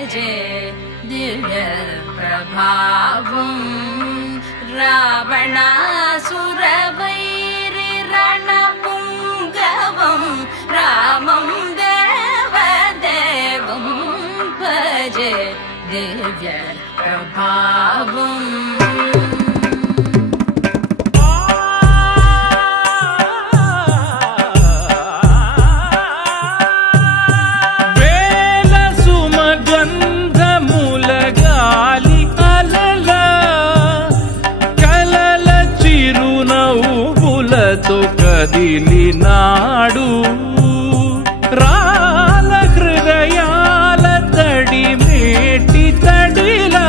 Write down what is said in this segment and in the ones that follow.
भजे दिव्य प्रभावं रावणासुरवैरि रणपुङ्गवं रामं देवदेवं भजे दिव्य प्रभावम् కదిలినాడు రాల హృదయాల తడి మేటి తడిలా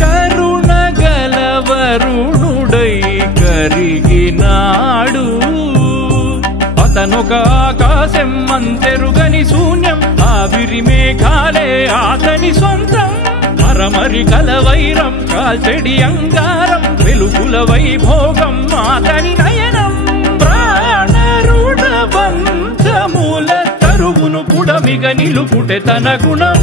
కరుణ గలవరుణుడై కరిగినాడు అతనొక ఆకాశం అంతెరుగని శూన్యం ఆవిరి మేఘాలే అతని సొంతం మరమరి కలవైరం కాల్చెడి అంగారం వెలుగుల వైభోగం అతని నయనం ప్రాణరుణ బంధముల తరువును పుడమిగ నిలుపుటె తన గుణం